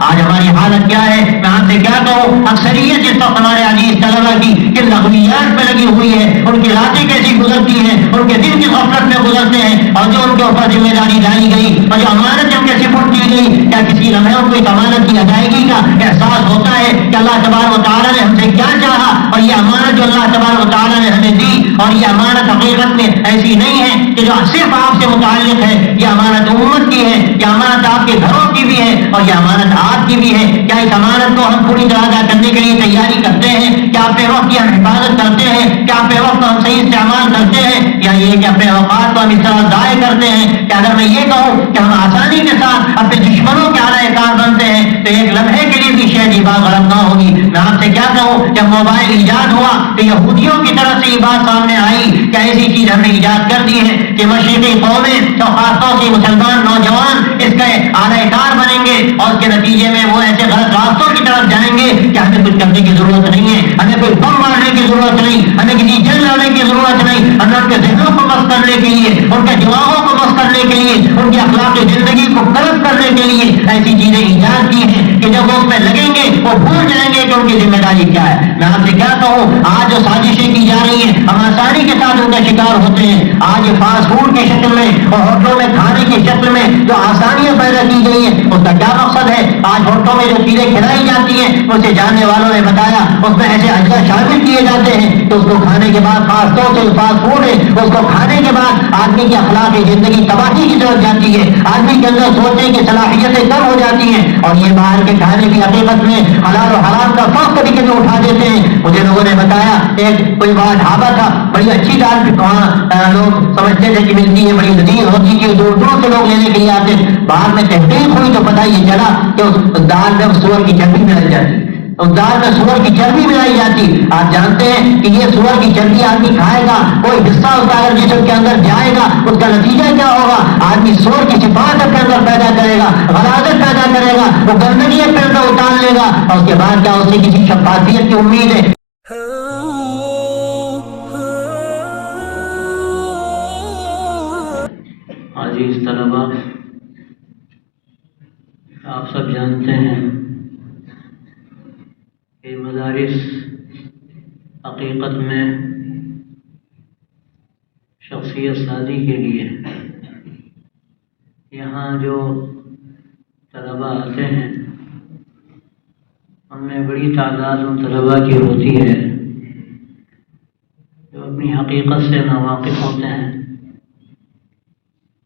آج ہماری حالت کیا ہے؟ میں آپ سے کیا کہوں، اکثریت اس وقت ہمارے عزیز طلبا کی کہ لغویات پہ لگی ہوئی ہے، ان کی راتیں کیسی گزرتی ہیں، ان کے دن کی غفلت میں گزرتے ہیں، اور جو ان کے اوپر ذمہ داری ڈالی گئی اور جو امانت ان کے سپرد کی گئی، کیا کسی لمحے ان کو اس امانت کی ادائیگی کا احساس ہوتا ہے کہ اللہ تبارک و تعالیٰ نے ہم سے کیا چاہا، اور یہ امانت جو اللہ تبارک و تعالیٰ نے ہمیں دی، اور یہ امانت حقیقت میں ایسی نہیں ہے کہ جو صرف آپ سے متعلق ہے، یہ امانت امت کی ہے، یہ امانت آپ کے گھروں کی بھی ہے، اور یہ امانت آپ کی بھی ہے۔ کیا اس امانت کو ہم پوری طرح ادا کرنے کے لیے تیاری کرتے ہیں؟ کیا اپنے وقت کی ہم حفاظت کرتے ہیں؟ کیا اپنے وقت کو ہم صحیح استعمال کرتے ہیں، یا یہ کہ اپنے اوقات کو ہم اس طرح ضائع کرتے ہیں کہ اگر میں یہ کہوں کہ ہم آسانی کے ساتھ اپنے دشمنوں کے اعلی کار بنتے ہیں تو ایک لمحے کے لیے بھی شاید یہ بات غلط نہ ہوگی۔ میں آپ سے کیا کہوں، جب موبائل ایجاد ہوا تو یہودیوں کی طرف سے یہ بات سامنے آئی کہ ایسی چیز ہم نے ایجاد کر دی ہے کہ مشرقی قومیں تو خاص طور سے مسلمان نوجوان اس کے اعلی کار بنیں گے، اور اس کے نتیجے میں وہ ایسے غلط راستوں کی طرف جائیں گے کہ ہمیں کچھ کرنے کی ضرورت نہیں ہے، ہمیں کوئی بم مارنے کی ضرورت نہیں، ہمیں کسی جنگ لڑنے کی ضرورت نہیں، ہمیں ان کے ذہنوں کو مست کرنے کے لیے، ان کے دماغوں کو مست کرنے کے لیے، ان کی اخلاق زندگی کو قلب کرنے کے لیے ایسی چیزیں ایجاد کی ہیں کہ جب وہ اس میں لگیں گے وہ بھول جائیں گے کہ ان کی ذمہ داری کیا ہے۔ میں آپ سے کیا کہوں، آج جو سازشیں کی جا رہی ہیں ہم آسانی کے ساتھ ان کا شکار ہوتے ہیں۔ آج فاسٹ فوڈ کی شکل میں اور ہوٹلوں میں کھانے کی شکل میں جو آسانیاں پیدا کی گئی ہیں اس کا کیا مقصد ہے؟ آج ہوٹلوں میں جو چیزیں کھلائی جاتی ہیں اسے جاننے والوں نے بتایا اس میں ایسے اجزاء شامل کیے جاتے ہیں کہ اس کو کھانے کے بعد، خاص طور سے فاسٹ فوڈ ہے، اس کو کھانے کے بعد آدمی کی اخلاق زندگی تباہی کی طرف جاتی ہے، آدمی کے اندر سوچنے کی صلاحیتیں کم ہو جاتی ہیں، اور یہ باہر کے کھانے کی حقیقت میں حلال و حرام کا فرق طریقے سے اٹھا دیتے ہیں۔ مجھے لوگوں نے بتایا ایک کوئی بڑا ڈھابا تھا، بڑی اچھی دال وہاں لوگ سمجھتے تھے کہ ملتی ہے، بڑی لذیذ ہوتی ہے، دور دور سے لوگ لینے کے لیے آتے، بعد میں تحقیق ہوئی تو پتہ یہ چلا کہ اس دال میں سور کی چربی ملائی جاتی، اس دال میں سور کی چربی ملائی جاتی۔ آپ جانتے ہیں کہ یہ سور کی چربی آدمی کھائے گا، کوئی حصہ اس کا اگر جسم کے اندر جائے گا اس کا نتیجہ کیا ہوگا؟ آدمی سور کی صفات اپنے اندر پیدا کرے گا، غلاظت پیدا کرے گا، وہ گندگی اپنے اندر اتار لے گا، اور اس کے بعد کیا اسے کسی شفافیت کی امید ہے؟ عزیز طلباء، آپ سب جانتے ہیں کہ مدارس حقیقت میں شخصیت سازی کے لیے، یہاں جو طلباء آتے ہیں ان میں بڑی تعداد ان طلباء کی ہوتی ہے جو اپنی حقیقت سے ناواقف ہوتے ہیں،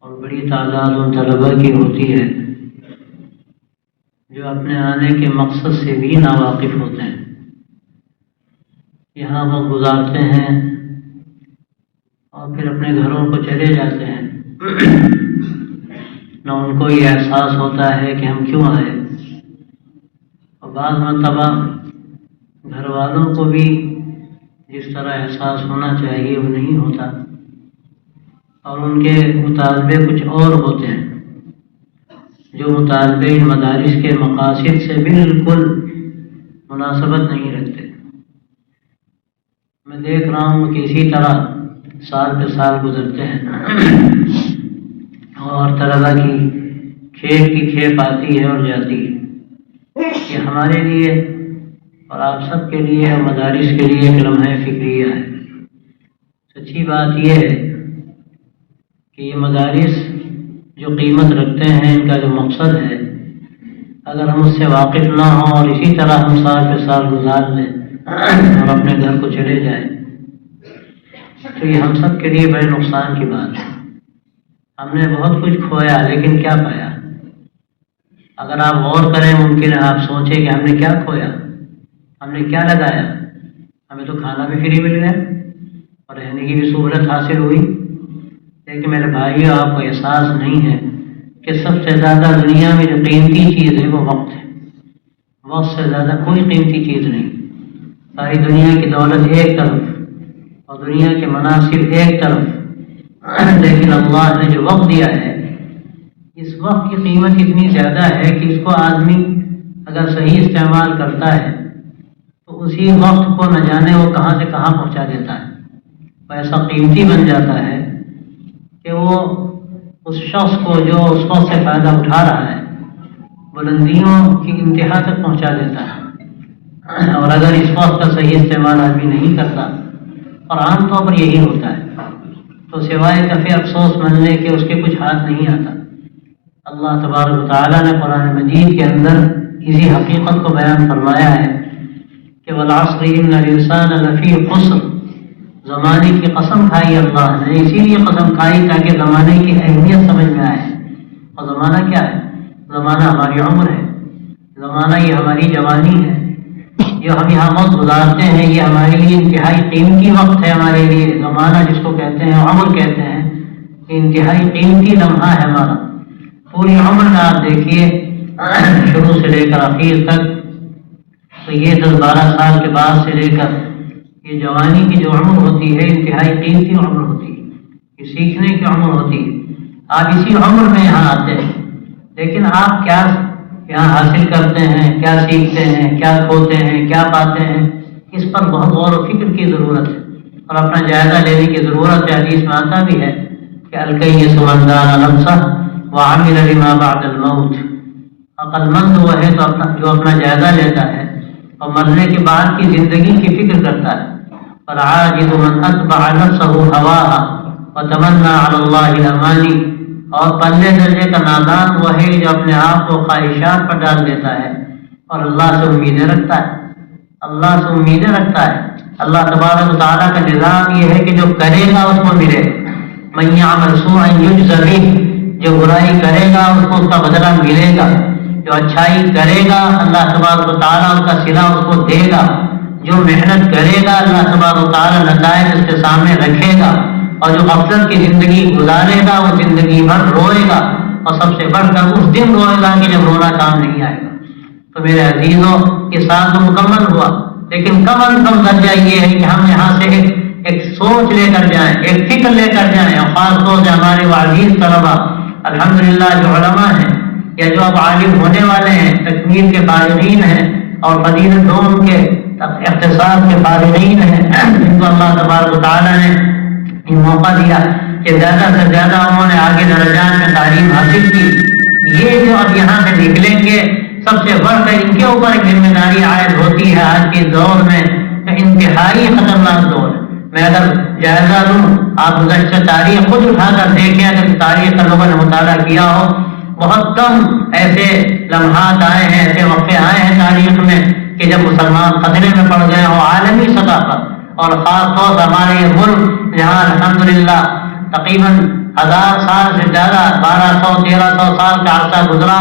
اور بڑی تعداد ان طلباء کی ہوتی ہے جو اپنے آنے کے مقصد سے بھی ناواقف ہوتے ہیں۔ یہاں وہ گزارتے ہیں اور پھر اپنے گھروں کو چلے جاتے ہیں، نہ ان کو یہ احساس ہوتا ہے کہ ہم کیوں آئے، اور بعض مرتبہ گھر والوں کو بھی جس طرح احساس ہونا چاہیے وہ نہیں ہوتا، اور ان کے مطالبے کچھ اور ہوتے ہیں جو مطالبے ان مدارس کے مقاصد سے بالکل مناسبت نہیں رکھتے۔ میں دیکھ رہا ہوں کہ اسی طرح سال پہ سال گزرتے ہیں اور طلباء کی کھیپ کی کھیپ آتی ہے اور جاتی ہے۔ یہ ہمارے لیے اور آپ سب کے لیے اور مدارس کے لیے ایک لمحہ فکریہ ہے۔ سچی بات یہ ہے کہ یہ مدارس جو قیمت رکھتے ہیں، ان کا جو مقصد ہے، اگر ہم اس سے واقف نہ ہوں اور اسی طرح ہم سال پہ سال گزار لیں اور اپنے گھر کو چلے جائیں تو یہ ہم سب کے لیے بڑے نقصان کی بات ہے۔ ہم نے بہت کچھ کھویا لیکن کیا پایا؟ اگر آپ غور کریں ممکن ہے آپ سوچیں کہ ہم نے کیا کھویا، ہم نے کیا لگایا؟ ہمیں تو کھانا بھی فری مل گیا اور رہنے کی بھی سہولت حاصل ہوئی، لیکن میرے بھائیو آپ کو احساس نہیں ہے کہ سب سے زیادہ دنیا میں جو قیمتی چیز ہے وہ وقت ہے۔ وقت سے زیادہ کوئی قیمتی چیز نہیں۔ ساری دنیا کی دولت ایک طرف اور دنیا کے مناصب ایک طرف، لیکن اللہ نے جو وقت دیا ہے اس وقت کی قیمت اتنی زیادہ ہے کہ اس کو آدمی اگر صحیح استعمال کرتا ہے تو اسی وقت کو نہ جانے وہ کہاں سے کہاں پہنچا دیتا ہے، وہ ایسا قیمتی بن جاتا ہے کہ وہ اس شخص کو جو اس وقت سے فائدہ اٹھا رہا ہے بلندیوں کی انتہا تک پہنچا دیتا ہے، اور اگر اس وقت کا صحیح استعمال آدمی نہیں کرتا، اور عام طور پر یہی ہوتا ہے، تو سوائے کفی افسوس مننے کے اس کے کچھ ہاتھ نہیں آتا۔ اللہ تبارک و تعالیٰ نے قرآن مجید کے اندر اسی حقیقت کو بیان فرمایا ہے کہ والعصر ان الانسان لفی خسر، زمانے کی قسم کھائی اللہ نے، اسی لیے قسم کھائی تاکہ زمانے کی اہمیت سمجھ میں آئے۔ اور زمانہ کیا ہے؟ زمانہ ہماری عمر ہے، زمانہ یہ ہماری جوانی ہے، جو ہم یہاں وقت گزارتے ہیں یہ ہمارے لیے انتہائی قیمتی وقت ہے۔ ہمارے لیے زمانہ جس کو کہتے ہیں، عمر کہتے ہیں، یہ انتہائی قیمتی لمحہ ہے ہمارا۔ پوری عمر میں آپ دیکھیے شروع سے لے کر آخر تک، تو یہ 10-12 سال کے بعد سے لے کر یہ جوانی کی جو عمر ہوتی ہے انتہائی قیمتی عمر ہوتی ہے، یہ سیکھنے کی عمر ہوتی ہے۔ آپ اسی عمر میں یہاں آتے ہیں، لیکن آپ کیا یہاں حاصل کرتے ہیں، کیا سیکھتے ہیں، کیا کھوتے ہیں، کیا پاتے ہیں، اس پر بہت غور و فکر کی ضرورت ہے اور اپنا جائزہ لینے کی ضرورت ہے۔ حدیث میں آتا بھی ہے کہ الکیس من دان نفسہ وعمل لما بعد الموت، عقل مند وہ ہے تو جو اپنا جائزہ لیتا ہے اور مرنے کے بعد کی زندگی کی فکر کرتا ہے۔ والعاجز من اتبع نفسه هواها وتمنى على الله الاماني، اور پلے درجے کا نادان وہ ہے جو اپنے آپ کو خواہشات پر ڈال دیتا ہے اور اللہ سے امیدیں رکھتا ہے، اللہ سے امیدیں رکھتا ہے۔ اللہ تبارک و تعالیٰ کا نظام یہ ہے کہ جو کرے گا اس کو ملے گا۔ من يعمل سوءا يجز به، جو برائی کرے گا اس کو اس کا بدلہ ملے گا، جو اچھائی کرے گا اللہ تبارک و تعالیٰ اس کا صلہ اس کو دے گا، جو محنت کرے گا اللہ تبارک و تعالیٰ نتائج اس کے سامنے رکھے گا، اور جو غفلت کی زندگی گزارے گا وہ زندگی بھر روئے گا، اور سب سے بڑھ کر اس دن روئے گا کہ جب رونا کام نہیں آئے گا۔ تو میرے عزیزوں یہ سال تو مکمل ہوا، لیکن کم از کم درجہ یہ ہے کہ ہم یہاں سے ایک سوچ لے کر جائیں، ایک فکر لے کر جائیں، اور خاص طور سے ہمارے عزیز طلبا الحمدللہ جو علماء ہیں یا جو اب عالم ہونے والے ہیں، تکمیل کے فارغین ہیں اور فضیلت علوم کے اختصاص کے فارغین ہیں، جن کو اللہ تبارک و تعالیٰ نے یہ موقع دیا کہ زیادہ سے زیادہ انہوں نے آگے درجات میں تعلیم حاصل کی، یہ جو اب یہاں سے نکلیں گے سب سے بڑھ کر ان کے اوپر ایک ذمہ داری عائد ہوتی ہے آج کے دور میں، انتہائی خطرناک دور ہے۔ میں اگر جائزہ لوں، آپ گزشتہ تاریخ خود اٹھا کر دیکھیں، اگر تاریخ کا لوگوں نے مطالعہ کیا ہو، بہت کم ایسے لمحات آئے ہیں، ایسے وقفے آئے ہیں تاریخ میں کہ جب مسلمان خطرے میں پڑ گئے ہوں عالمی سطح پر، اور خاص طور سے ہمارے یہ ملک جہاں الحمدللہ تقریباً 1000 سال سے زیادہ 1200-1300 سال کا عرصہ گزرا،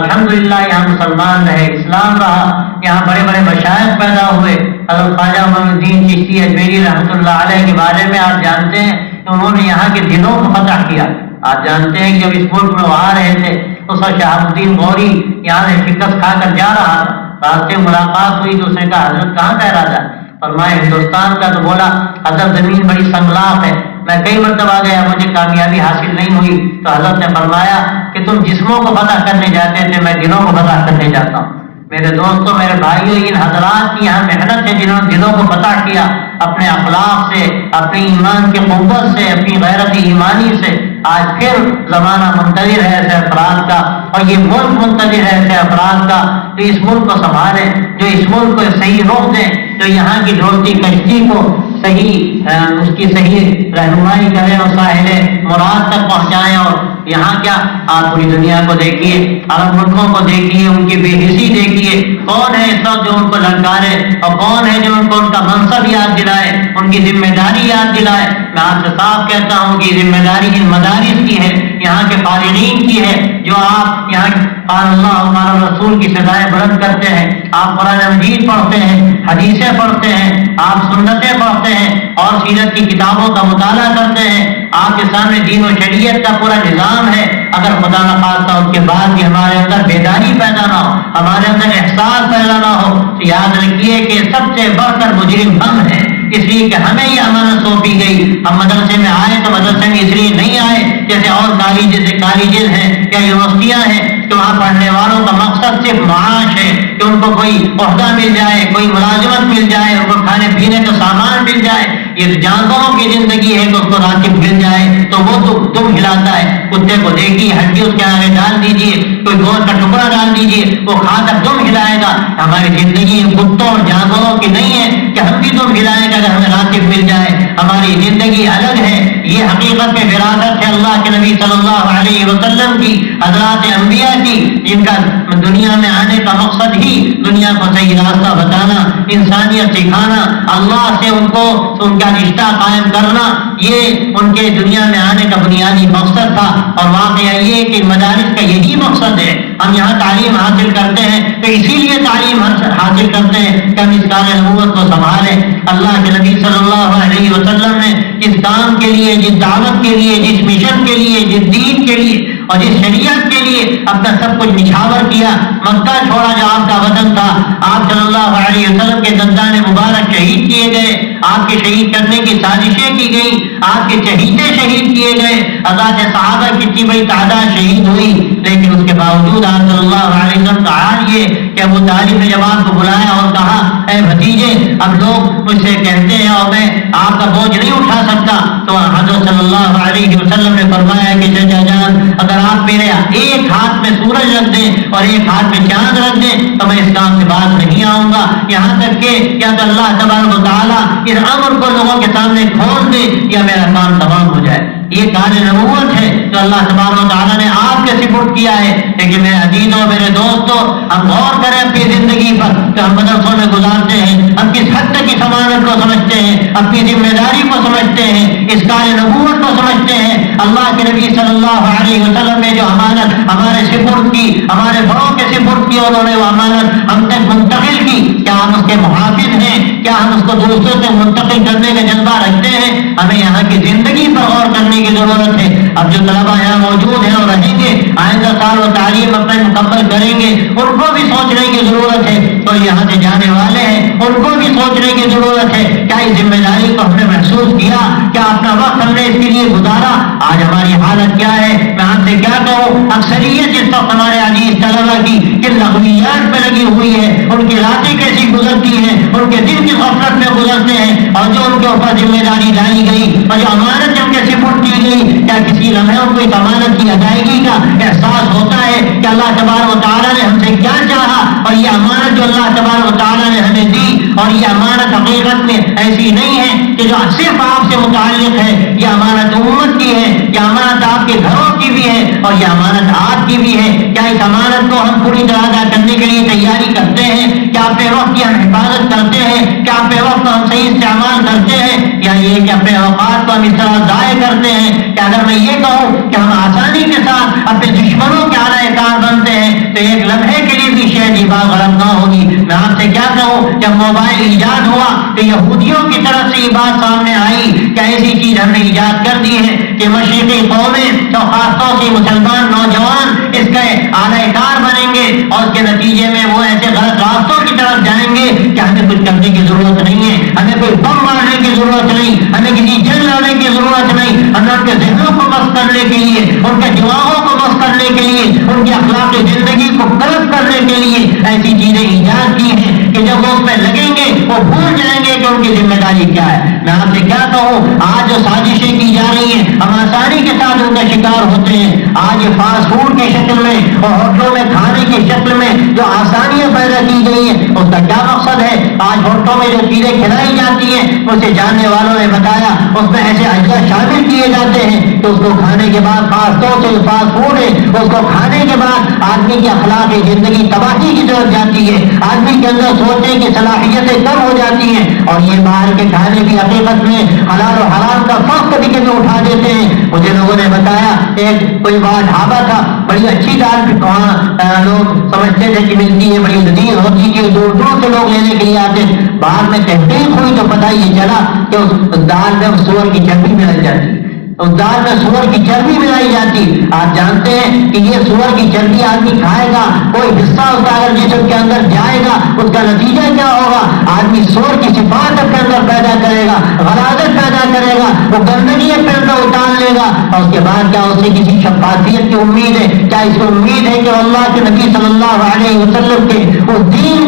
الحمدللہ یہاں مسلمان رہے، اسلام رہا، یہاں بڑے بڑے مشائخ پیدا ہوئے۔ حضرت خواجہ معین الدین چشتی اجمیری رحمۃ اللہ علیہ کے بارے میں آپ جانتے ہیں کہ انہوں نے یہاں کے دلوں کو فتح کیا۔ آپ جانتے ہیں کہ جب اس ملک میں وہ آ رہے تھے تو سر شہاب الدین غوری یہاں سے شکست کھا کر جا رہا تھا، راستے ملاقات ہوئی تو اس نے کہا حضرت کہاں کا ارادہ؟ فرمایا ہندوستان کا۔ تو بولا حضرت زمین بڑی سنگلاف ہے، میں کئی مرتبہ گیا مجھے کامیابی حاصل نہیں ہوئی۔ تو حضرت نے فرمایا کہ تم جسموں کو فتح کرنے جاتے تھے، میں دلوں کو فتح کرنے جاتا ہوں۔ میرے دوستوں، میرے بھائیوں، ان حضرات کی یہاں محنت ہے جنہوں نے دلوں کو فتح کیا اپنے اخلاق سے، اپنی ایمان کی قوت سے، اپنی غیرت ایمانی سے۔ آج پھر زمانہ منتظر ہے ایسے افراد کا، اور یہ ملک منتظر ہے ایسے افراد کا جو اس ملک کو سنبھالیں، جو اس ملک کو صحیح رخ دیں، جو یہاں کی ڈھولتی کشتی کو صحیح اس کی صحیح رہنمائی کریں اور ساحل مراد تک پہنچائیں۔ اور یہاں کیا آپ پوری دنیا کو دیکھیے، عرب ملکوں کو دیکھیے، ان کی بے حسی دیکھیے، کون ہے اس وقت جو ان کو للکارے اور کون ہے جو ان کو ان کا منصب یاد دلائے، ان کی ذمہ داری یاد دلائے۔ میں آپ سے صاف کہتا ہوں کہ ذمہ داری ان مدارس کی ہے، یہاں کے فارغین کی ہے، جو آپ یہاں قال اللہ و قال رسول کی صدائیں بلند کرتے ہیں، آپ قرآن مجید پڑھتے ہیں، حدیثیں پڑھتے ہیں، آپ سنتیں پڑھتے ہیں اور سیرت کی کتابوں کا مطالعہ کرتے ہیں۔ آپ کے سامنے دین و شریعت کا پورا نظام ہے۔ اگر خدا نخواستہ اس کے بعد بھی ہمارے اندر بیداری پیدا نہ ہو، ہمارے اندر احساس پیدا نہ ہو، تو یاد رکھیے کہ سب سے بڑھ کر مجرم ہم ہیں، اس لیے کہ ہمیں یہ امانت سونپی گئی۔ ہم مدرسے میں آئے تو مدرسے میں اس لیے نہیں آئے جیسے اور کالجز ہیں یا یونیورسٹیاں ہیں کہ وہاں پڑھنے والوں کا مقصد صرف معاش ہے، کہ کہ ان کو کوئی عہدہ مل جائے, کوئی ملازمت مل جائے, ان کو کھانے پینے کا سامان مل جائے. یہ جانوروں کی زندگی ہے کہ اس کو راتب مل جائے تو وہ تو دم ہلاتا ہے. کتے کو دیکھیے, ہڈی اس کے آگے ڈال دیجیے, کوئی گوشت کا ٹکڑا ڈال دیجیے, وہ کھا کر دم ہلائے گا. ہماری زندگی کتوں اور جانوروں کی نہیں ہے کہ ہم بھی دم ہلائیں گے اگر ہمیں راتب مل جائے. ہماری زندگی الگ ہے. یہ حقیقت میں وراثت ہے اللہ کے نبی صلی اللہ علیہ وسلم کی, حضرات انبیاء کی, جن کا دنیا میں آنے کا مقصد ہی دنیا کو صحیح راستہ بتانا, انسانیت سکھانا, اللہ سے ان کا رشتہ قائم کرنا, یہ ان کے دنیا میں آنے کا بنیادی مقصد تھا. اور واقعہ یہ کہ مدارس کا یہی مقصد ہے. ہم یہاں تعلیم حاصل کرتے ہیں تو اسی لیے تعلیم حاصل کرتے ہیں کہ ہم اس کار نبوت کو سنبھالیں. اللہ کے نبی صلی اللہ علیہ وسلم نے جس کام کے لیے, جس دعوت کے لیے, جس مشن کے لیے, جس دین کے لیے اور جس شریعت کے لیے اپنا سب کچھ نچھاور کیا, مکہ چھوڑا جو آپ کا وطن تھا, آپ صلی اللہ علیہ وسلم کے دندان مبارک شہید کیے گئے, آپ کے شہید کرنے کی سازشیں کی گئیں, آپ کے چہیتے شہید کیے گئے, آزاد صحابہ کی اتنی بڑی تعداد شہید ہوئی, لیکن اس کے باوجود آپ صلی اللہ علیہ وسلم کا حال یہ کہ ابو طالب نے جب آپ کو بلایا اور کہا اے بھتیجے اب لوگ مجھ سے کہتے ہیں اور میں آپ کا بوجھ نہیں اٹھا سکتا, تو حضرت صلی اللہ علیہ وسلم نے فرمایا کہ چچا جان اگر آپ میرے ایک ہاتھ میں سورج رکھ دیں اور ایک ہاتھ میں چاند رکھ دیں تو میں اس کام سے باز نہیں آؤں گا, یہاں تک کہ یا تو اللہ تبارک و تعالیٰ اس امر کو لوگوں کے سامنے کھول دے یا میرا کام تمام ہو جائے. یہ کار نبوت ہے جو اللہ تبارک و تعالیٰ نے آپ کے سپرد کیا ہے. لیکن میرے عزیزوں, میرے دوستوں, ہم غور کریں اپنی زندگی پر کہ ہم مدرسوں میں گزارتے ہیں, ہم کس حد تک اس امانت کو سمجھتے ہیں, اپنی ذمہ داری کو سمجھتے ہیں, اس کار نبوت کو سمجھتے ہیں. اللہ کے نبی صلی اللہ علیہ وسلم نے جو امانت ہمارے سپرد کی, ہمارے بڑوں کے سپرد کی, انہوں نے وہ امانت ہم تک منتقل کی, کیا ہم اس کے محافظ ہیں, کیا ہم اس کو دوسروں سے منتقل کرنے کا جذبہ رکھتے ہیں. ہمیں یہاں کی زندگی پر غور کرنے کی ضرورت ہے. اب جو طلبا یہاں موجود ہیں اور رہیں گے, آئندہ سال و تعلیم اپنے مکمل کریں گے, ان کو بھی سوچنے کی ضرورت ہے. تو یہاں سے جانے والے ہیں ان کو بھی سوچنے کی ضرورت ہے, کیا اس ذمہ داری کو ہم نے محسوس کیا, کیا اپنا وقت ہم نے اس کے لیے گزارا. آج ہماری حالت کیا ہے, میں آپ سے کیا کہوں, اکثریت جس وقت ہمارے عزیز طلبا کی کہ لغویات پہ لگی ہوئی ہے, ان کی راتیں کیسی گزرتی ہیں, ان کے دن کی غفلت میں گزرتے ہیں, اور جو ان کے اوپر ذمہ داری ڈالی گئی اور جو امانت ان کے سپرد کی گئی, کیا کسی لمحے ان کو اس امانت کی ادائیگی کا احساس ہوتا ہے کہ اللہ تبارک و تعالیٰ نے ہم سے کیا چاہا, اور یہ امانت جو اللہ تبارک و تعالیٰ نے ہمیں دی, اور یہ امانت حقیقت میں ایسی نہیں ہے کہ جو صرف آپ سے متعلق ہے, یہ امانت امت کی ہے, یہ امانت آپ کے گھروں کی بھی ہے, اور یہ امانت آپ کی بھی ہے. کیا اس امانت کو ہم پوری طرح ادا کرنے کے لیے تیاری کرتے ہیں, کیا اپنے وقت کی ہم حفاظت کرتے ہیں, کیا اپنے وقت کو ہم صحیح استعمال کرتے ہیں, یا یہ کہ اپنے اوقات کو ہم اس طرح ضائع کرتے ہیں کہ اگر میں یہ کہوں کہ ہم آسانی کے ساتھ اپنے دشمنوں کے اعلی کار بنتے ہیں تو ایک لمحے کے لیے بھی شاید یہ بات غلط نہ ہوگی. میں آپ سے کیا کہوں, جب موبائل ایجاد ہوا تو یہودیوں کی طرف سے یہ بات سامنے آئی کہ ایسی چیز ہم نے ایجاد کر دی ہے کہ مشرقی قومیں تو خاص طور سے مسلمان نوجوان اس کے اعلی کار بنیں گے, اور اس کے نتیجے میں وہ ایسے غلط راستوں کی طرف جائیں گے کہ ہمیں کچھ کرنے کی ضرورت نہیں ہے, ہمیں کوئی بم مارنے کی ضرورت نہیں, ہمیں کسی جنگ لڑنے کی ضرورت نہیں. ہمیں ان کے ذہنوں کو بس کرنے کے لیے, ان کے دماغوں کو بس کرنے کے لیے, ان کی اخلاقی زندگی کو غلط کرنے کے لیے ایسی چیزیں ایجاد کی ہیں کہ جب وہ اس میں لگیں گے وہ بھول جائیں گے کہ ان کی ذمہ داری کیا ہے. میں آپ سے کیا کہوں, آج جو سازشیں کی جا رہی ہیں ہم آسانی کے ساتھ ان کا شکار ہوتے ہیں. آج یہ فاسٹ فوڈ کی شکل میں اور ہوٹلوں میں کھانے کی شکل میں جو آسانیاں پیدا کی گئی ہیں, اس کا کیا مقصد ہے. آج ہوٹلوں میں جو چیزیں کھلائی جاتی ہیں اسے جاننے والوں نے بتایا اس میں ایسے اجزاء شامل کیے جاتے ہیں کہ اس کو کھانے کے بعد, خاص طور سے فاسٹ فوڈ ہے, اس کو کھانے کے بعد آدمی کی اخلاق زندگی تباہی کی طرف جاتی ہے, آدمی کے اندر سوچنے کی صلاحیتیں کم ہو جاتی ہیں, اور یہ باہر کے کھانے بھی حقیقت میں حلال و حرام کا فرق کبھی کبھی اٹھا دیتے ہیں. مجھے لوگوں نے بتایا ایک کوئی بڑا ڈھابا تھا, بڑی اچھی دال وہاں لوگ سمجھتے تھے کہ ملتی ہے, بڑی لذیذ ہوتی ہے, دور دور سے لوگ لینے کے لیے آتے. بعد میں تحقیق ہوئی تو پتہ یہ چلا کہ اس دال میں سور کی چربی مل جاتی, اس دال میں سور کی چربی ملائی جاتی. آپ جانتے ہیں کہ یہ سور کی چربی آدمی کھائے گا, کوئی حصہ اس کا اگر جسم کے اندر جائے گا اس کا نتیجہ کیا ہوگا, آدمی سور کی صفات اپنے اندر پیدا کرے گا, غلاظت پیدا کرے گا, وہ گندگی اپنے اندر اتار لے گا, اور اس کے بعد کیا اسے کسی شفافیت کی امید ہے, کیا اس کو امید ہے کہ اللہ کے نبی صلی اللہ علیہ وسلم کے اس دین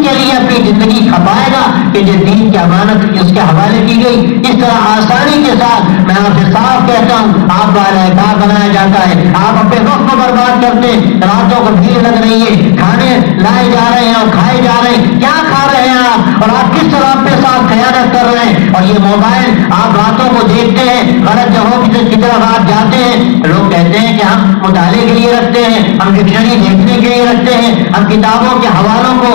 طرح آسانی کے ساتھ میں آپ سے صاف کہتا ہوں آپ کا اہلکار بنایا جاتا ہے. آپ اپنے وقت کو برباد کرتے ہیں, راتوں کو بھیڑ لگ رہی ہے, کھانے لائے جا رہے ہیں اور کھائے جا رہے ہیں, کیا کھا رہے ہیں آپ, اور آپ کس طرح اپنے ساتھ خیانت کر رہے ہیں. اور یہ موبائل آپ راتوں کو دیکھتے ہیں, غلط جگہوں کی طرف آپ جاتے ہیں. لوگ کہتے ہیں کہ ہم مطالعے کے لیے رکھتے ہیں, ہم ڈکشنری دیکھنے کے لیے رکھتے ہیں, ہم کتابوں کے حوالوں کو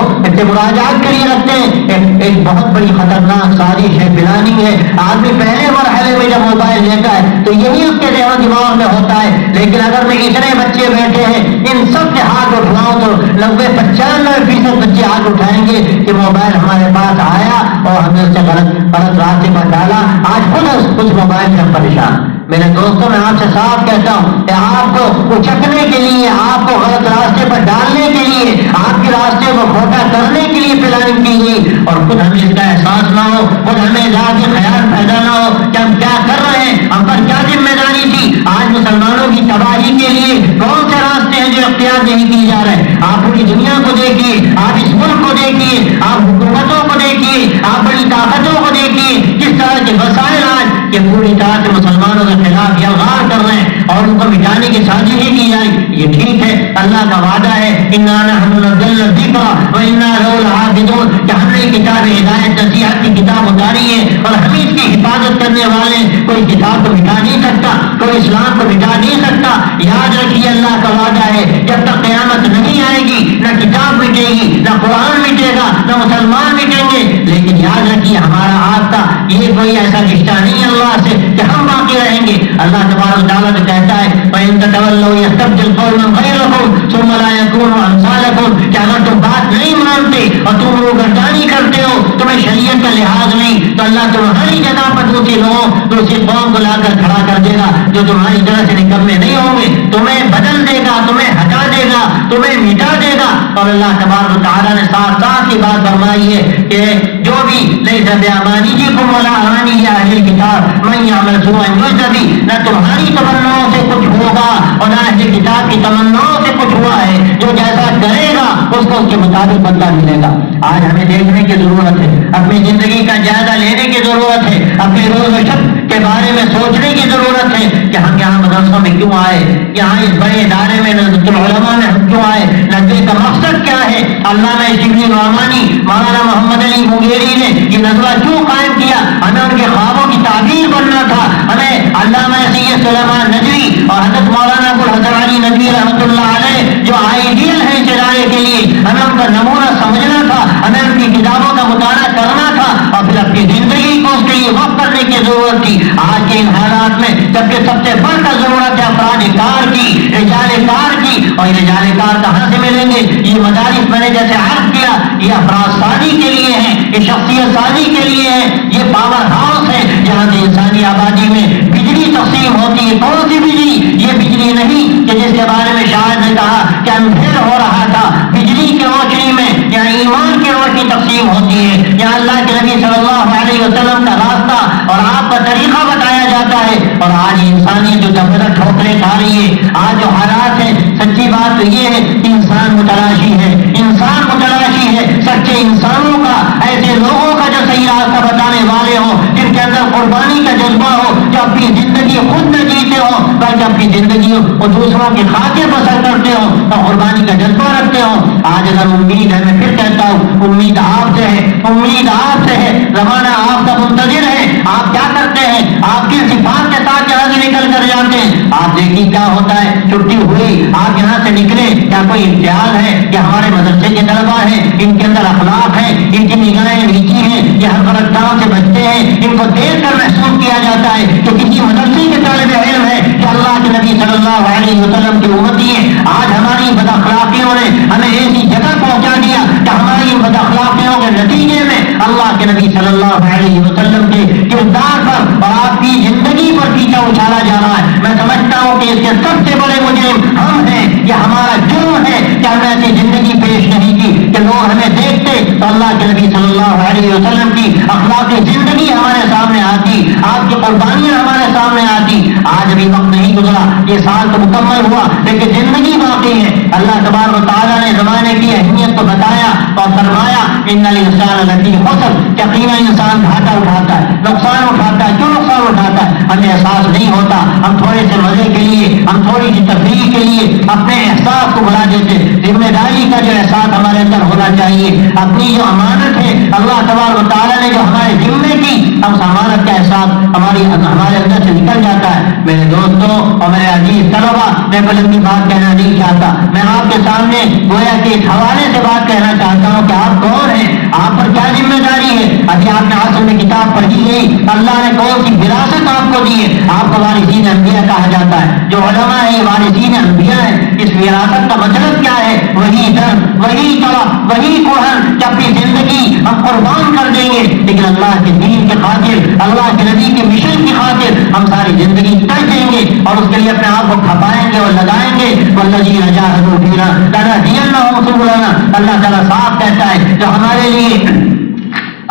مراجعات کے لیے رکھتے ہیں. ایک بہت بڑی خطرناک سازش ہے, پلاننگ ہے. آدمی پہلے مرحلے میں جب موبائل لیتا ہے تو یہی اس کے ذہن و دماغ میں ہوتا ہے. لیکن اگر میں اتنے بچے بیٹھے ہیں ان سب کے ہاتھ اٹھاؤں تو 90-95% بچے ہاتھ اٹھائیں گے کہ موبائل ہمارے پاس آیا اور ہم نے اس سے غلط راستے پر ڈالا. آج خود اس موبائل سے ہم پریشان. میرے دوستوں میں آپ سے صاف کہتا ہوں کہ آپ کو اچکنے کے لیے, آپ کو غلط راستے پر ڈالنے کے لیے, آپ کے راستے کو کھوٹا کرنے کے لیے پلاننگ کی گئی, اور خود ہمیں اس کا احساس نہ ہو, خود ہمیں ذاتی خیال پیدا نہ ہو کہ ہم کیا کر رہے ہیں, ہم پر کیا ذمہ داری تھی. آج مسلمانوں کی تباہی کے لیے کون سے راستے ہیں جو اختیار نہیں کیے جا رہے. آپ پوری دنیا کو دیکھیے, آپ اس ملک کو دیکھیے, آپ حکومتوں کو دیکھیے, آپ بڑی طاقتوں کو دیکھیے, کس طرح کے وسائل آج کہ پوری طرح سے مسلمانوں کے خلاف یلغار کر رہے ہیں اور ان کو مٹانے کی سازشیں کی جائیں. یہ ٹھیک ہے, اللہ کا وعدہ ہے انا نحن نزلنا الذکر وانا لہ لحافظون, کہ ہم نے کتاب ہدایت نصیحت کی کتاب اتاری ہے اور ہم اس کی حفاظت کرنے والے. کوئی کتاب کو مٹا نہیں سکتا, کوئی اسلام کو مٹا نہیں سکتا. یاد رکھیے اللہ کا وعدہ ہے جب تک قیامت نہیں آئے گی نہ کتاب مٹے گی, نہ قرآن مٹے گا, نہ مسلمان مٹیں گے. لیکن یاد رکھیے ہمارا آپ کا یہ کوئی ایسا رشتہ نہیں اللہ سے کہ ہم باقی رہیں گے. اللہ تبارک و تعالیٰ نے کہتا ہے وَإِن تَتَوَلَّوْا يَسْتَبْدِلْ قَوْمًا غَيْرَكُمْ ثُمَّ لَا يَكُونُوا أَمْثَالَكُمْ, کہ اگر تم بات نہیں مانتے اور تم روگردانی کرتے ہو, تمہیں شریعت کا لحاظ نہیں, تو اللہ تمہاری جگہ پر دوسری قوم کو لا کر کھڑا کر دے گا جو تمہاری طرح سے نکمے نہیں ہوں گے, تمہیں بدل دے گا, تمہیں ہٹا دے گا, تمہیں مٹا دے گا. اور اللہ تبارک و تعالیٰ نے صاف صاف کی بات فرمائی ہے کہ جو بھی ليس بأمانيكم ولا أماني أهل الكتاب من يعمل سوءا يجز به, نہ تمہاری تمناؤں سے کچھ ہوگا اور نہ اہل کتاب کی تمناؤں سے کچھ ہوا ہے. جو جیسا کرے گا اس کو اس کے مطابق بدلہ ملے گا. آج ہمیں دیکھنے کی ضرورت ہے, اپنی زندگی کا جائزہ لینے کی ضرورت ہے, اپنے روز و شب کے بارے میں سوچنے کی ضرورت ہے کہ ہم یہاں مدرسوں میں کیوں آئے, یہاں اس بڑے ادارے میں ندوۃ العلماء میں ہم کیوں آئے, ندوے کا مقصد کیا ہے. علامہ شبلی نعمانی مولانا محمد علی منگیری نے یہ ندوہ کیوں قائم کیا؟ ہمیں ان کے خوابوں کی تعبیر بننا تھا. ہمیں علامہ سید سلیمان ندوی اور حضرت مولانا ابو الحسن علی ندوی رحمۃ اللہ علیہ جو آئیڈیل ہیں اس ادارے کے لیے, ہمیں ان کا نمونہ سمجھنا تھا, ہمیں ان کی کتابوں کا مطالعہ کرنا تھا اور پھر اپنی زندگی کو اس کے لیے وقف کرنے کی ضرورت تھی. آج کے ان حالات میں جبکہ سب سے بڑھ کر ضرورت ہے افراد کار کی, رجال کار کی, اور یہ رجال کار کہاں سے ملیں گے؟ یہ مدارس میں نے جیسے عرض کیا یہ افراد سازی کے لیے ہیں, یہ شخصیت سازی کے لیے ہیں, یہ پاور ہاؤس ہے جہاں سے انسانی آبادی میں بجلی تقسیم ہوتی ہے. کون سی بجلی؟ یہ بجلی نہیں کہ جس کے بارے میں شاعر نے کہا کہ اندھیر ہو رہا تھا, بجلی کی روشنی میں یہاں ایمان کی روشنی تقسیم ہوتی ہے, یہاں اللہ کے نبی صلی اللہ علیہ وسلم کا راستہ اور آپ کا طریقہ بتایا جاتا ہے. اور آج انسانیت جو دفعہ ٹھوکریں کھا رہی ہے, آج جو حالات ہیں, سچی بات تو یہ ہے انسان متلاشی ہے, انسان متلاشی ہے. سچے انسانوں کا, ایسے لوگوں کا جو صحیح راستہ بتانے والے ہوں, جن کے اندر قربانی کا جذبہ ہو, جو اپنی زندگی خود نہ جیتے ہو بلکہ اپنی زندگی اور دوسروں کی خاطر بسر کرتے ہو اور قربانی کا جذبہ رکھتے ہو. آج اگر امید ہے, میں پھر کہتا ہوں امید آپ سے ہے, امید آپ سے ہے, زمانہ آپ کا منتظر ہے. آپ کیا کرتے ہیں, آپ کی صفات کے ساتھ یہاں سے نکل کر جاتے ہیں. آپ دیکھیے کیا ہوتا ہے, چھٹی ہوئی آپ یہاں سے نکلے, کیا کوئی امتیاز ہے کہ ہمارے مدرسے کے طلبا ہیں, ان کے اندر اخلاق ہے, ان کی نگاہیں نیچی ہیں, یہ ہر غلط کام سے بچتے ہیں, ان کو دیکھ کر محسوس کیا جاتا ہے کہ کسی مدرسے کے طالب علم ہے کہ اللہ کے نبی صلی اللہ علیہ وسلم کی امتی ہے. آج ہماری بد اخلاقیوں نے ہمیں ایسی جگہ پہنچا دیا کہ ہماری بد اخلاقیوں کے نتیجے میں اللہ کے نبی صلی اللہ علیہ وسلم کے کردار پر اور آپ کی زندگی پر پیچھا اچھالا جا رہا ہے. میں سمجھتا ہوں کہ اس کے سب سے بڑے مجرم ہم ہیں. یہ ہمارا جرم ہے کہ ہم نے ایسی زندگی پیش نہیں کی کہ لوگ ہمیں دیکھتے تو اللہ کے نبی صلی اللہ علیہ وسلم کی اخلاقی زندگی ہمارے سامنے آتی, آپ کی قربانیاں ہمارے سامنے آتی. آج ابھی وقت نہیں گزرا، یہ سال تو مکمل ہوا لیکن زندگی باقی ہے۔ اللہ تبارک و تعالیٰ نے زمانے کی اہمیت کو بتایا اور فرمایا ان الانسان لفی خسر، یقیناً انسان گھاٹا اٹھاتا ہے، نقصان اٹھاتا ہے۔ کیوں نقصان اٹھاتا ہے؟ ہمیں احساس نہیں ہوتا، ہم تھوڑے سے مزے کے لیے، ہم تھوڑی سی تفریح کے لیے اپنے احساس کو بھلا دیتے۔ ذمہ داری کا جو احساس ہمارے اندر ہونا چاہیے، اپنی جو امانت ہے اللہ تبارک و تعالیٰ نے جو ہمارے ذمے کی، ہم اس امانت کا احساس ہمارے اندر سے نکل جاتا ہے۔ میرے دوستوں اور میرے عزیز طلبا، میں بلند کی بات کہنا نہیں چاہتا، میں آپ کے سامنے گویا کہ اس حوالے سے بات کہنا چاہتا ہوں کہ آپ کون ہیں، آپ پر کیا ذمہ داری ہے۔ ابھی آپ نے اصل میں کتاب پڑھی گئی، اللہ نے کون سی وراثت آپ کو دی ہے۔ آپ کو وارثین انبیاء کہا جاتا ہے، جو علماء ہیں وارثین انبیاء ہیں۔ اس وراثت کا مطلب کیا ہے؟ وہی درد، وہی طلب، وہی کوہن کہ اپنی زندگی ہم قربان کر دیں گے، لیکن اللہ کے دین کے خاطر، اللہ کے نبی کے مشن کی خاطر ہم ساری زندگی کر دیں گے اور اس کے لیے اپنے آپ کو کھپائیں گے اور لگائیں گے۔ والذین جاہدوا فینا لنہدینہم سبلنا، اللہ تعالیٰ صاف کہتا ہے جو ہمارے لیے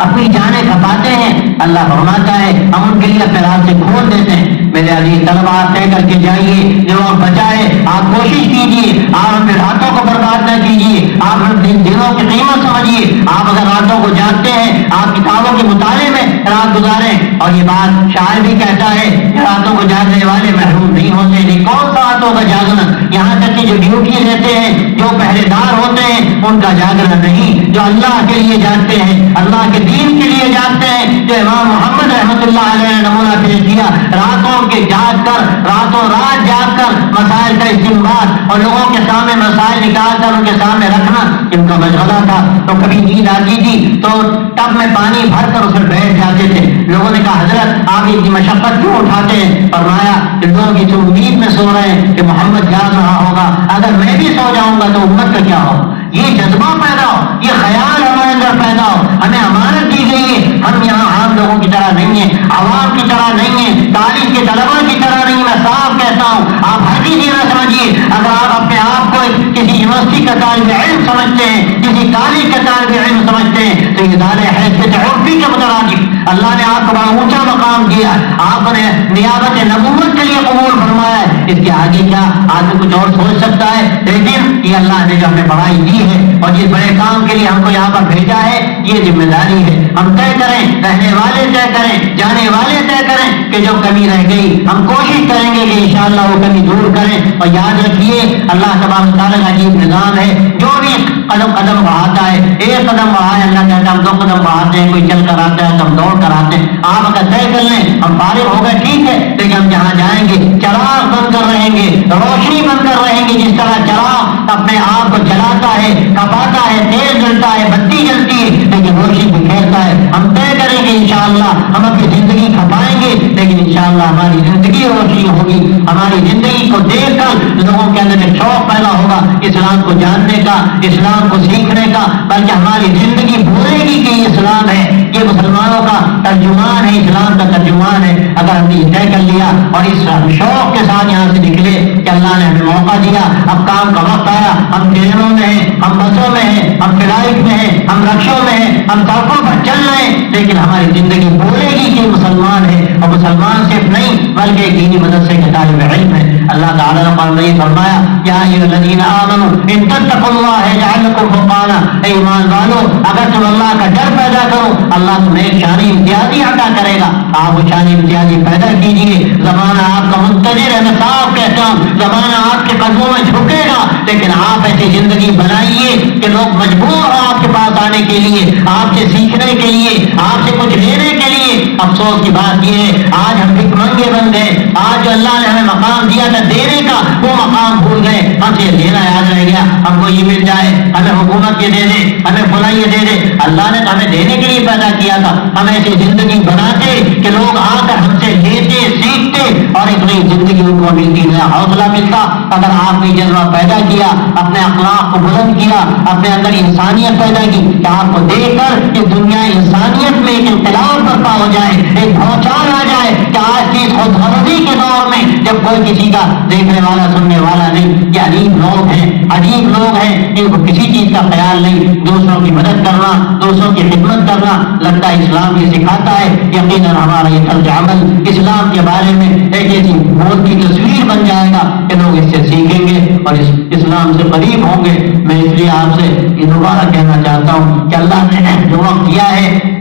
اپنی جانیں کھپاتے ہیں، اللہ فرماتا ہے ہم ان کے لیے اپنے راستے کھول دیتے ہیں۔ میرے عزیز طلبا، آپ طے کر کے جائیے، جو آپ بچائے آپ کوشش کیجیے، آپ اپنے راتوں کو برباد نہ کیجیے، آپ اپنے دنوں کی قیمت سمجھیے۔ آپ اگر راتوں کو جاگتے ہیں، آپ کتابوں کے مطالعے میں رات گزاریں، اور یہ بات شاعر بھی کہتا ہے کہ راتوں کو جاگنے والے محروم نہیں ہوتے۔ نہیں، کون سا راتوں کا جاگنا؟ یہاں تک کہ جو ڈیوٹی رہتے ہیں، جو پہرے دار ہوتے ہیں، ان کا جاگنا نہیں، جو اللہ کے لیے جاگتے ہیں، اللہ کے دین کے لیے جاگتے ہیں، جو امام محمد رحمۃ اللہ علیہ نے نمونہ پیش کیا، راتوں کے جاگ کر، راتوں رات جاگ کر مسائل کا استنباط اور لوگوں کے سامنے مسائل نکال کر ان کے سامنے رکھنا ان کا مشغلہ تھا۔ تو کبھی نیند آتی تھی تو ٹب میں پانی بھر کر اس پر بیٹھ جاتے تھے۔ لوگوں نے کہا حضرت آپ اتنی مشقت کیوں اٹھاتے ہیں؟ فرمایا کہ لوگ اس امید میں سو رہے ہیں کہ محمد جاگ رہا ہوگا، اگر میں بھی سو جاؤں گا تو امت کا کیا ہو؟ یہ جذبہ پیدا ہو، یہ خیال ہمارے اندر پیدا ہو۔ ہمیں امانت دی گئی ہے، ہم یہاں عام لوگوں کی طرح نہیں ہیں، عوام کی طرح نہیں ہیں، تاریخ کے طلبا کی طرح نہیں۔ میں صاف کہتا ہوں، آپ حدیث یہ نہ سمجھیے، اگر آپ اپنے آپ کو کسی یونیورسٹی کا طالب علم سمجھتے ہیں، کسی کالج کا طالب علم سمجھتے ہیں، تو یہ دار حیثیت عرفی کے مترادف اللہ نے آپ کو بڑا اونچا مقام دیا، آپ نے نیابت نبوت کے لیے قبول فرمایا ہے۔ اس کے آگے کیا آدمی کچھ اور سوچ سکتا ہے؟ لیکن یہ اللہ نے جو ہمیں بڑائی دی ہے اور جس بڑے کام کے لیے ہم کو یہاں پر بھیجا ہے، یہ ذمہ داری ہے۔ ہم طے کریں، رہنے والے طے کریں، جانے والے طے کریں کہ جو کمی رہ گئی ہم کوشش کریں گے کہ انشاءاللہ وہ کمی دور کریں۔ اور یاد رکھیے اللہ تبارک و تعالیٰ کا عجیب نظام ہے، جو بھی قدم بڑھاتا ہے، ایک قدم بڑھائے اللہ کہتا ہے ہم 2 قدم بڑھاتے ہیں، کوئی چل کر آتا ہے تو ہم دوڑ کر آتے ہیں۔ آپ اگر طے کر لیں ہم فارغ ہو گئے ٹھیک ہے، لیکن ہم جہاں جائیں گے چراغ بن کر رہیں گے، روشنی بن کر رہیں گے۔ جس طرح چراغ اپنے آپ کو جلاتا ہے، کھپاتا ہے، تیز جلتا ہے، بتی جلتی ہے، لیکن روشنی بکھیرتا ہے۔ ہم طے کریں گے انشاءاللہ ہم اپنی زندگی کھپائیں گے، لیکن انشاءاللہ ہماری زندگی روشنی ہوگی۔ ہماری زندگی کو دیکھ کر لوگوں کے اندر شوق پیدا ہوگا اسلام کو جاننے کا، اسلام کو سیکھنے کا، بلکہ ہماری زندگی بھولے گی کہ یہ اسلام ہے، یہ مسلمانوں کا ترجمان ہے، اسلام کا ترجمان ہے۔ اگر ہم نے طے کر لیا اور اس شوق کے ساتھ یہاں سے نکلے کہ اللہ نے ہمیں موقع دیا، اب کام کا وقت آیا، ہم ٹرینوں میں ہیں، ہم بسوں میں ہیں، ہم فلائٹ میں ہیں، ہم رکشوں میں ہیں، ہم سڑکوں پر چل رہے ہیں، لیکن ہماری زندگی بھولے گی کہ مسلمان ہے، اور مسلمان صرف نہیں بلکہ ایک دینی مدرسے کے طالب علم ہے۔ اللہ تعالیٰ نے فرمایا یا ایھا الذین آمنوا ان تتقوا اللہ یجعل لکم فرقانا، اے ایمان والو اگر تم اللہ کا ڈر پیدا کرو اللہ تمہیں ایک شان امتیازی عطا کرے گا۔ آپ وہ شان امتیازی پیدا کیجیے۔ زمانہ آپ کا منتظر ہے، میں صاف کہتا ہوں زمانہ آپ کے قدموں میں جھکے گا، لیکن آپ ایسی زندگی بنائیے کہ لوگ مجبور ہوں آپ کے پاس آنے کے لیے، آپ سے سیکھنے کے لیے، آپ سے کچھ لینے کے لیے۔ افسوس کی بات یہ ہے آج ہم بھک منگے بن گئے، آج جو اللہ نے ہمیں مقام دیا تھا دینے کا وہ مقام بھول گئے، ہم سے دینا یاد رہ گیا۔ ہم کو یہ مل جائے، ہمیں حکومت یہ دے دے، ہمیں فلاں یہ دے دے۔ اللہ نے تو ہمیں دینے کے لیے پیدا کیا تھا، ہم ایسی زندگی بناتے کہ لوگ آ کر ہم سے لیتے، سیکھتے اور ایک نئی زندگی ان کو ملتی، نیا حوصلہ ملتا۔ اگر آپ نے جذبہ پیدا کیا، اپنے اخلاق کو بلند کیا، اپنے اندر انسانیت پیدا کی کہ آپ کو دیکھ کر کہ دنیا انسانیت میں ایک انقلاب برپا ہو جائے، ایک بھوچال آ جائے کہ آج کی خود غرضی کے دور میں جب کوئی کسی کا دیکھنے والا سننے والا نہیں، یہ عجیب لوگ ہیں، عجیب لوگ ہیں، ان کو کسی چیز کا خیال نہیں، دوسروں کی مدد کرنا، دوسروں کی خدمت کرنا، لگتا ہے اسلام یہ سکھاتا ہے۔ یقیناً ہمارا یہ طرز عمل اسلام کے بارے میں ایک ایسی موت کی تصویر بن جائے گا کہ لوگ اس سے سیکھیں گے اور اسلام سے قریب ہوں گے۔ میں اس لیے آپ سے یہ دوبارہ کہنا چاہتا ہوں کہ اللہ نے جو وقت دیا ہے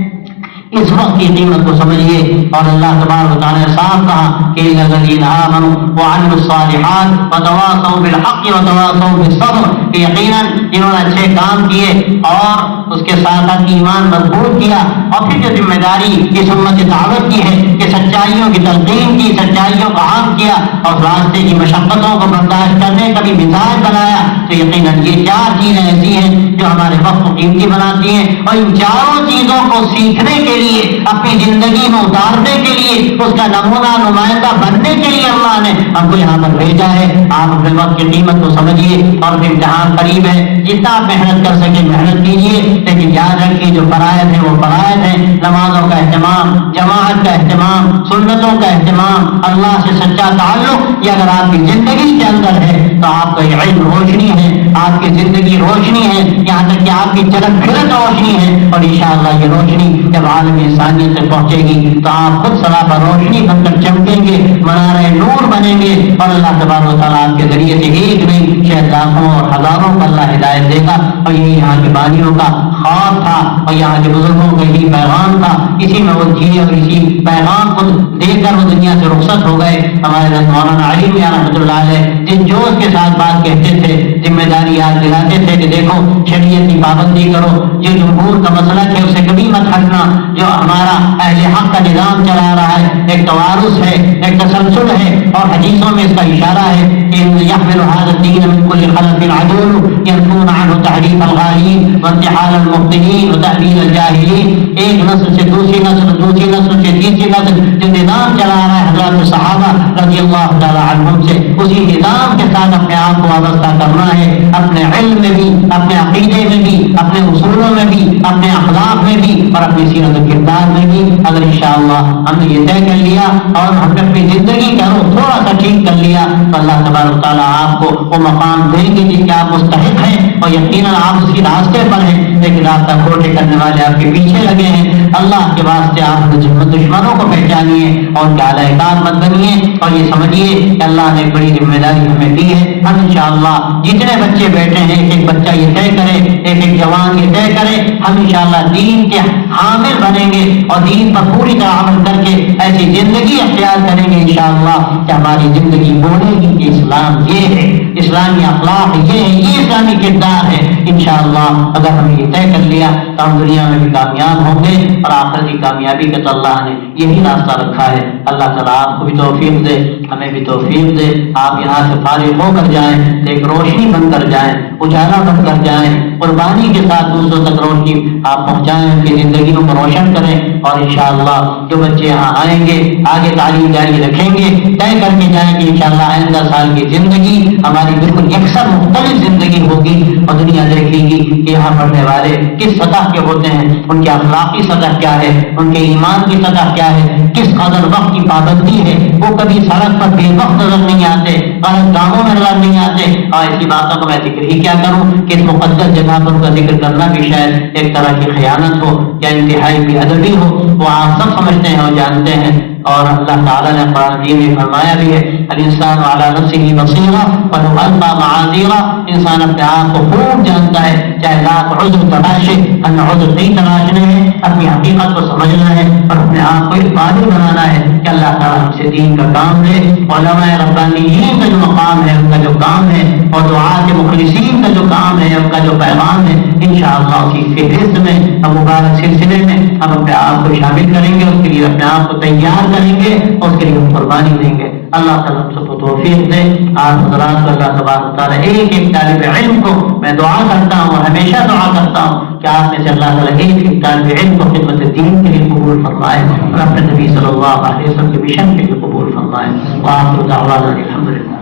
اس وقت کی قیمت کو سمجھیے، اور اللہ تبارک و تعالیٰ نے صاف کہا کہ الذین آمنوا وعملوا الصالحات وتواصوا بالحق وتواصوا بالصبر، کہ یقیناً جنہوں نے اچھے کام کیے اور اس کے ساتھ ساتھ ایمان مضبوط کیا، اور پھر جو ذمہ داری اس امت دعوت کی ہے کہ سچائیوں کی تلقین کی، سچائیوں کو عام کیا اور راستے کی مشقتوں کو برداشت کرنے کا بھی مزاج بنایا، تو یقیناً یہ چار چیزیں ایسی ہیں جو ہمارے وقت کو قیمتی بناتی ہیں، اور ان چاروں چیزوں کو سیکھنے کے لیے، اپنی زندگی میں اتارنے کے لیے، اس کا نمونہ نمائندہ بننے کے لیے اللہ نے ہم کو یہاں پر بھیجا ہے۔ آپ اپنے وقت کی قیمت کو سمجھیے، اور امتحان قریب ہے، جتنا آپ محنت کر سکیں محنت کیجیے، لیکن یاد رکھیے جو فرائض ہیں وہ فرائض ہیں، نمازوں کا اہتمام، جماعت کا اہتمام، سنتوں کا اہتمام، اللہ سے سچا تعلق، یہ اگر آپ کی زندگی کے اندر ہے تو آپ کا یہ علم روشنی ہے، آپ کی زندگی روشنی ہے، یہاں تک کہ آپ کی چلن پھرن روشنی ہے، اور انشاءاللہ یہ روشنی جب عالم انسانیت تک پہنچے گی تو آپ خود سراپا روشنی بن کر چمکیں گے، منارہ نور بنیں گے، اور اللہ تبارک و تعالیٰ آپ کے ذریعے سے ایک نہیں شاید لاکھوں اور ہزاروں کو اللہ ہدایت دے گا۔ اور یہ یہاں کے بانیوں کا خواب تھا، اور یہاں کے بزرگوں کا یہی پیغام تھا، اسی میں وہ جیے اور اسی پیغام کو دے کر وہ دنیا سے رخصت ہو گئے۔ ہمارے مولانا علی میاں رحمۃ اللہ علیہ جن جوش کے ساتھ بات کہتے تھے، ذمہ داری یاد دلاتے تھے کہ دیکھو شریعت کی پابندی کرو، جو جمہور کا مسلک ہے اسے کبھی مت ہٹنا، جو ہمارا اہل حق کا نظام چلا رہا ہے ایک توارث ہے، ایک تسلسل ہے، اور حدیثوں میں اس کا اشارہ ہے کہ يحمل هذا الدين من كل خلف عدول ينفون عنه تحريف الغالين وانتحال المبطلين وتأويل الجاهلين۔ ایک نسل سے دوسری نسل، دوسری نسل سے تیسری نسل جو نظام چلا رہا ہے حضرات صحابہ رضی اللہ تعالی عنہم سے، اسی نظام کے ساتھ اپنے آپ کو وابستہ کرنا ہے، اپنے علم میں بھی، اپنے عقیدے میں بھی، اپنے اصولوں میں بھی، اپنے اخلاق میں بھی، اور اپنی سیرت و کردار میں بھی۔ اگر انشاءاللہ ہم نے یہ طے کر لیا اور ہم نے اپنی زندگی کا رخ تھوڑا سا ٹھیک کر لیا تو اللہ تبارک تعالیٰ آپ کو وہ مقام دیں گے جس کے آپ مستحق ہیں، اور یقیناً آپ اسی راستے پر ہیں، لیکن راستہ کھوٹے کرنے والے آپ کے پیچھے لگے ہیں۔ اللہ کے واسطے آپ دشمنوں کو پہچانیے اور ان کے اعلی کار مت بنیے، اور یہ سمجھیے کہ اللہ نے ایک بڑی ذمہ داری ہمیں دی ہے۔ ہم انشاءاللہ جتنے بچے بیٹھے ہیں، ایک ایک بچہ یہ طے کرے، ایک ایک جوان یہ طے کرے، ہم انشاءاللہ دین کے حامل بنیں گے اور دین پر پوری طرح عمل کر کے ایسی زندگی اختیار کریں گے انشاءاللہ کہ ہماری زندگی بولے گی کہ اسلام یہ ہے، اسلامی اخلاق یہ ہے، یہ اسلامی کردار ہے۔ انشاءاللہ اگر ہم یہ طے کر لیا تو ہم دنیا میں بھی کامیاب ہوں گے، اور آخرت کی کامیابی کا تو اللہ نے یہی راستہ رکھا ہے۔ اللہ تعالیٰ آپ کو بھی توفیق دے، ہمیں بھی توفیق دے، آپ یہاں سے فارغ ہو کر جائیں تو ایک روشنی بن کر جائیں، اجالا بن کر جائیں، قربانی کے ساتھ دوسروں تک روشنی آپ پہنچائیں، ان کی زندگیوں کو روشن کریں، اور انشاءاللہ جو بچے یہاں آئیں گے آگے تعلیم جاری رکھیں گے، طے کر کے جائیں گے انشاءاللہ آئندہ سال کی زندگی ہماری بالکل یکساں مختلف زندگی ہوگی، اور دنیا دیکھے گی کہ یہاں پڑھنے والے کس سطح کے ہوتے ہیں، ان کی اخلاقی سطح کیا ہے، ان کے ایمان کی سطح کیا ہے، کس قدر وقت کی پابندی ہے، وہ کبھی سڑک پر بے وقت نظر نہیں آتے، غلط کاموں میں نظر نہیں آتے۔ اور ایسی باتوں کو میں ذکر ہی کیا کروں کہ اس مقدس جگہ پر ان کا ذکر کرنا بھی شاید ایک طرح کی خیانت ہو یا انتہائی بے ادبی ہو، وہ آپ سب سمجھتے ہیں اور جانتے ہیں، اور اللہ تعالیٰ نے قرآن مجید میں فرمایا بھی ہے الانسان علی نفسہ بصیرہ ولو القی معاذیرہ، انسان اپنے آپ کو خوب جانتا ہے، چاہے لاکھ عذر تلاشے، ہمیں عذر نہیں تلاشنے ہیں، اپنی حقیقت کو سمجھنا ہے اور اپنے آپ کو اس قادر بنانا ہے کہ اللہ تعالیٰ ہم سے دین کا کام لے۔ علماء ربانیین کا جو مقام ہے، ان کا جو کام ہے، اور دعاء مخلصین کا جو کام ہے، ان کا جو پیغام ہے، انشاءاللہ اسی فہرست میں ہم مبارک سلسلے میں ہم اپنے آپ کو شامل کریں گے، اس کے لیے اپنے آپ کو تیار کریں گے، اور اس کے لیے ہم قربانی دیں گے۔ اللہ تعالیٰ ہم سب کو توفیق دے۔ آپ حضرات کو اللہ تبارک تعالیٰ ایک ایک طالب علم کو میں دعا کرتا ہوں اور ہمیشہ دعا کرتا ہوں کہ آپ میں سے اللہ تعالیٰ ایک ایک طالب علم کو خدمت دین کے لیے قبول فرمائے، اور اپنے نبی صلی اللہ علیہ وسلم کے مشن کے لیے قبول فرمائے۔ وآخر دعوانا الحمدللہ۔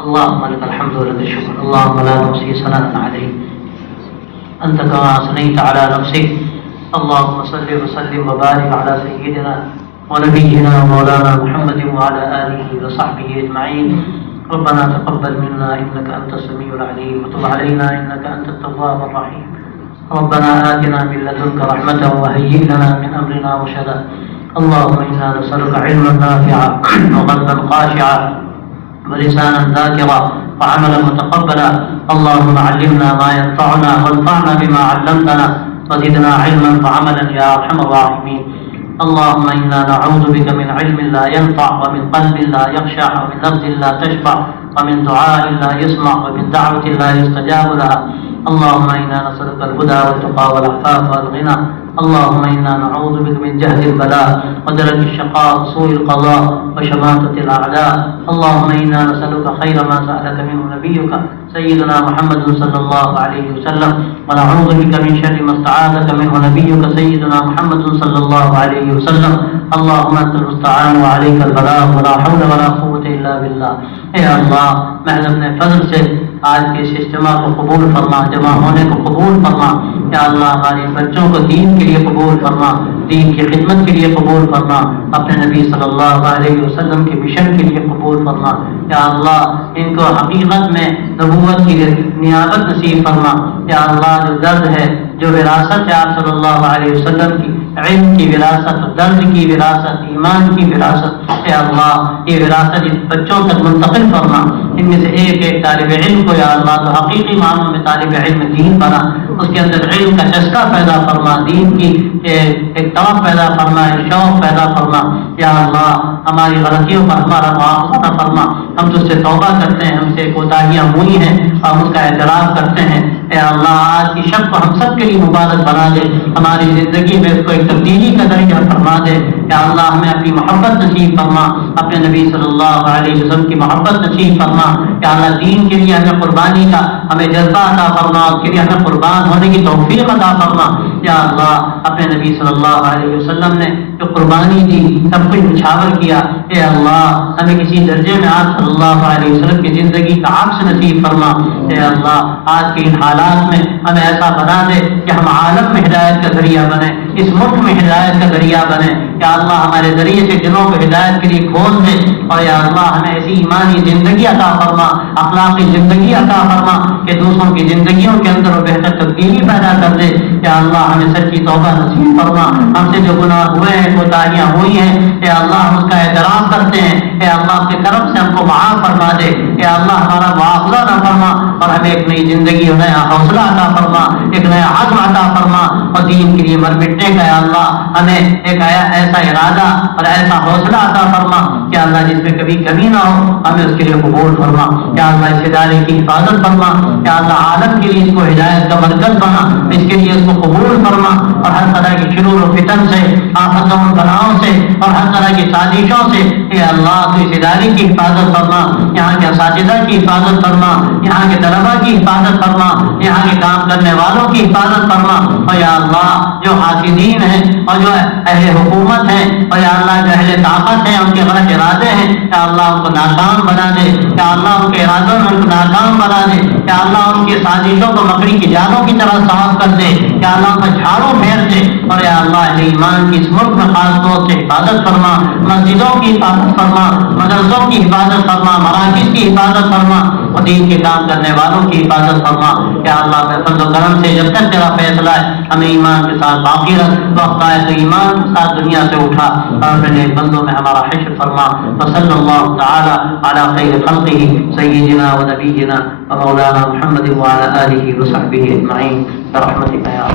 اللهم لك الحمد ولك الشكر، اللهم لا نحصي ثناء عليك أنت كما أثنيت على نفسك، اللهم صل وسلم وبارك على سيدنا ونبينا ومولانا محمد وعلى آله وصحبه أجمعين۔ ربنا تقبل منا إنك أنت السميع العليم وتب علينا إنك أنت التواب الرحيم۔ ربنا آتنا من لدنك رحمة وهيئ لنا من أمرنا رشدا اللهم إنا نسألك علما نافعا وقلبا خاشعا ولسانا ذاكرا وعملا متقبلا اللهم علمنا ما ينفعنا وانفعنا بما علمتنا وزدنا علما وعملا يا أرحم الراحمين اللهم إنا نعوذ بك من علم لا ينفع ومن قلب لا يخشع ومن نفس لا تشبع ومن دعاء لا يسمع ومن دعوة لا يستجاب لها اللهم إنا نسألك الهدى والتقى والعفاف والغنى اللهم إنا نعوذ بك من جهد البلاء ودرك الشقاء وسوء القضاء وشماتة الأعداء اللهم إنا نسألك خير ما سألك منه نبيك سيدنا محمد صلى الله عليه وسلم ونعوذ بك من شر ما استعاذك منه نبيك سيدنا محمد صلى الله عليه وسلم اللهم أنت المستعان وعليك البلاغ ولا حول ولا قوة إلا بالله اے اللہ محض اپنے فضل سے آج کے اس اجتماع کو قبول فرما جمع ہونے کو قبول فرما یا اللہ ہمارے بچوں کو دین کے لیے قبول فرما دین کی خدمت کے لیے قبول فرما اپنے نبی صلی اللہ علیہ وسلم کے مشن کے لیے قبول فرما یا اللہ ان کو حقیقت میں نبوت کی نیابت نصیب فرما یا اللہ جو درد ہے جو وراثت ہے آپ صلی اللہ علیہ وسلم کی علم کی وراثت درد کی وراثت ایمان کی وراثت اے اللہ یہ وراثت ان بچوں تک منتقل فرما ان میں سے ایک ایک طالب علم کو یا اللہ تو حقیقی معنوں میں طالب علم دین بنا اس کے اندر علم کا چسکا پیدا فرما دین کی ایک طرف پیدا فرما شوق پیدا فرما یا اللہ ہماری غلطیوں پر ہمارا معاوضہ فرما ہم تجھ سے توبہ کرتے ہیں ہم سے کوتاہیاں ہوئی ہیں اور اس کا اعتراف کرتے ہیں اے اللہ آج کی شب کو ہم سب کے لیے مبارک بنا دے ہماری زندگی میں اس کو ایک تبدیلی کا ذریعہ فرما دے یا اللہ ہمیں اپنی محبت نصیب فرما اپنے نبی صلی اللہ علیہ وسلم کی محبت نصیب فرما یا اللہ دین کے لیے ہمیں قربانی کا ہمیں جذبہ عطا فرما اس کے لیے ہمیں قربان ہونے کی توفیق عطا فرما یا اللہ اپنے نبی صلی اللہ علیہ وسلم نے جو قربانی دی سب کچھ نچھاور کیا اے اللہ ہمیں کسی درجے میں آپ صلی اللہ علیہ وسلم کی زندگی کا عکس نصیب فرما اے اللہ آج کے ان حالات میں ہمیں ایسا بنا دے کہ ہم عالم میں ہدایت کا ذریعہ بنے اس ملک میں ہدایت کا ذریعہ بنے یا اللہ ہمارے ذریعے سے دلوں کو ہدایت کے لیے کھول دے اور یا اللہ ہمیں ایسی ایمانی زندگی عطا فرما اخلاقی زندگی عطا فرما کہ دوسروں کی زندگیوں کے اندر وہ بہتر تبدیلی پیدا کر دے یا اللہ ہمیں سچی توبہ نصیب فرما ہم سے جو گناہ ہوئے ہیں کوتاہیاں ہوئی ہیں اے اللہ ہم اس کا اعتراف کرتے ہیں اے اللہ کی طرف سے ہم کو معاف فرما دے اے اللہ ہمارا معاوضہ نہ فرما اور ہمیں ایک نئی زندگی اور نیا حوصلہ عطا فرما ایک نیا عزم عطا فرما اور دین کے لیے مر مٹنے کا یا اللہ ہمیں ایک ایسا ارادہ اور ایسا حوصلہ عطا فرما کہ اللہ جس میں کبھی کمی نہ ہو ہمیں اس کے لیے قبول فرما یا اللہ اس ادارے کی حفاظت فرما یا اللہ عالم کے لیے اس کو ہدایت کا مرکز بنا اس کے لیے اس کو قبول فرما اور ہر طرح کی شرور و فتن سے آفتوں و بلاؤں سے اور ہر طرح کی سازشوں سے اے اللہ تو اس ادارے کی حفاظت فرما یہاں کے اساتذہ کی حفاظت فرما یہاں کے طلباء کی حفاظت فرما یہاں کے کام کرنے والوں کی حفاظت فرما اور یا اللہ جو حاسدین ہیں اور جو اہل حکومت ہیں اور یا اللہ جو اہل طاقت ہیں ان کے غلط ارادے ہیں یا اللہ ان کو ناکام بنا دے یا اللہ ان کے ارادوں میں ان کو ناکام بنا دے یا اللہ ان کی سازشوں کو مکڑی کی جالوں کی طرح صاف کر دے یا اللہ ان کو جھاڑوں پھیر دے اور یا اللہ اہل ایمان کی اس ملک میں خاص طور سے حفاظت فرما مسجدوں کی حفاظت فرما مدرسوں کی حفاظت فرما مراکز کی حفاظت فرما اور دین کے کام کرنے والوں کی حفاظت فرما یا اللہ اپنے فضل و کرم سے جب تک تیرا فیصلہ ہے ہمیں ایمان کے ساتھ باقی رکھ وقت آئے تو ایمان کے ساتھ دنیا سے اٹھا اور اپنے بندوں میں ہمارا حشر فرما وصلی اللہ تعالی علی خیر خلقہ سیدنا و نبینا و مولانا محمد وعلی آلہ و صحبہ اجمعین برحمتک یا